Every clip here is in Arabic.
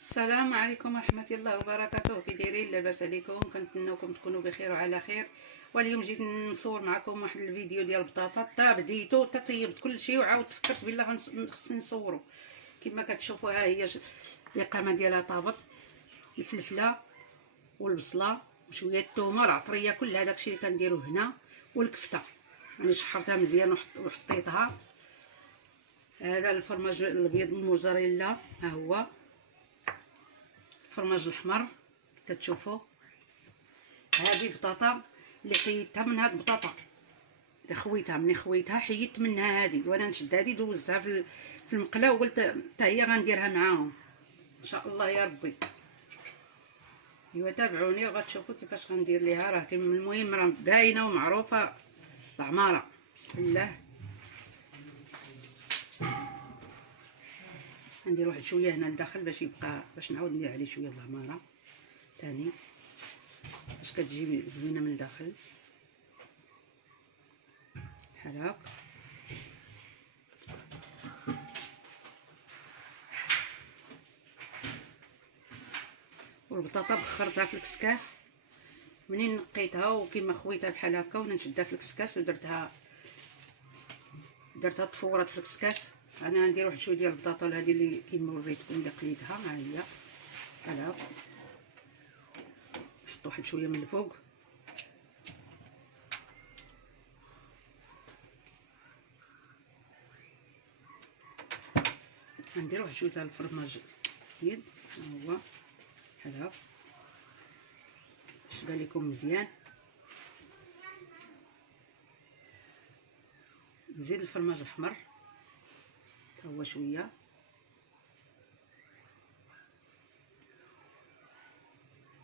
السلام عليكم ورحمة الله وبركاته. كي دايرين؟ لاباس عليكم؟ كنتمنىوكم تكونوا بخير وعلى خير. واليوم جيت نصور معكم واحد الفيديو ديال البطاطا. بديتو طيبت كل شيء وعاود فكرت بلا خصني نصورو. كما كتشوفوا ها هي القامه ديالها طابت، الفلفله والبصله وشويه الثومه العطريه، كل هذاك الشيء اللي كنديرو هنا، والكفته يعني شحرتها مزيان وحطيتها. هذا الفرماج الابيض الموزاريلا، ها هو الفرماج الاحمر كتشوفوا. هذه بطاطا اللي حيدتها من هاد البطاطا اللي خويتها، ملي خويتها حيدت منها هذه، وانا نشد هذه دوزتها في المقله وقلت حتى هي غنديرها معاهم ان شاء الله يا ربي. ايوا تابعوني وغتشوفوا كيفاش غندير ليها. راه المهم راه باينه ومعروفه العماره. بسم الله. ندير واحد شويه هنا لداخل باش نعاود ندير عليه شويه العماره ثاني باش كتجي زوينه من الداخل بحال هاك. والبطاطا بخرتها في الكسكاس، منين نقيتها وكيما خويتها بحال هكا وانا نشدها في الكسكاس ودرتها تفورات في الكسكاس. انا ندير واحد شويه ديال البطاطا هذه اللي كيما وريتكم اللي قليتها، ها هي بحال هاك. نحط واحد شويه من الفوق، ندير واحد شويه ديال الفرماج الابيض، ها هو بحال هاك باش يبان لكم مزيان. نزيد الفرماج الاحمر حتى هو شويه،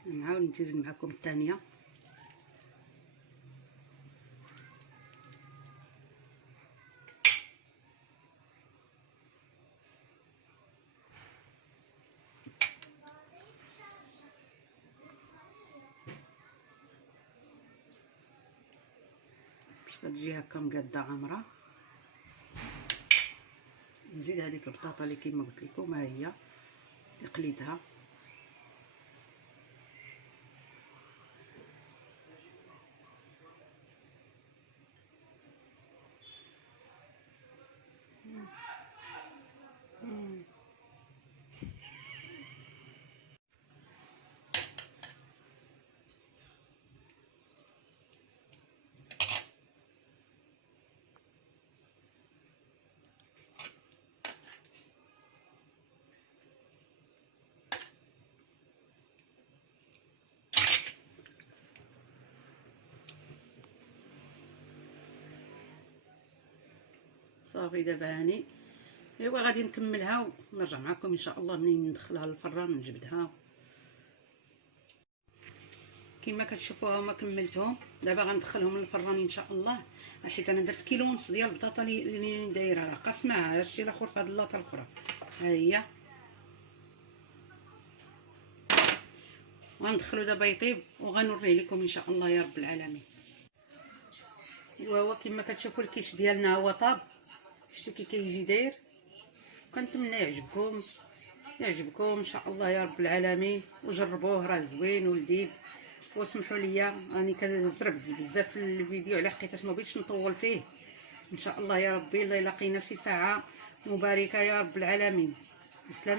نعاود نتزن معكم الثانيه. باش كتجي هكا مقاده عامره. نزيد هذيك البطاطا اللي كيما قلت لكم، ها هي اللي قليتها. صافي دابا هاني. ايوا غادي نكملها ونرجع معكم ان شاء الله منين ندخلها للفران ونجبدها. كما كتشوفوا هما كملتهم، دابا غندخلهم للفران ان شاء الله، حيت انا درت كيلو ونص ديال البطاطا اللي دايره، راه قسمها هادشي الاخر في هاد اللاطه الاخرى. ها هي غندخلو دابا يطيب وغنوريه لكم ان شاء الله يا رب العالمين. وهو كما كتشوفوا الكيش ديالنا هو طاب. شتي كي كيجي داير. كنتمنى يعجبكم ان شاء الله يا رب العالمين، وجربوه راه زوين ولذيذ. واسمحوا لي راني كنزربت بزاف في الفيديو على حقيقه ما بغيتش نطول فيه. ان شاء الله يا ربي الله يلاقينا في شي ساعه مباركه يا رب العالمين. بسلامه.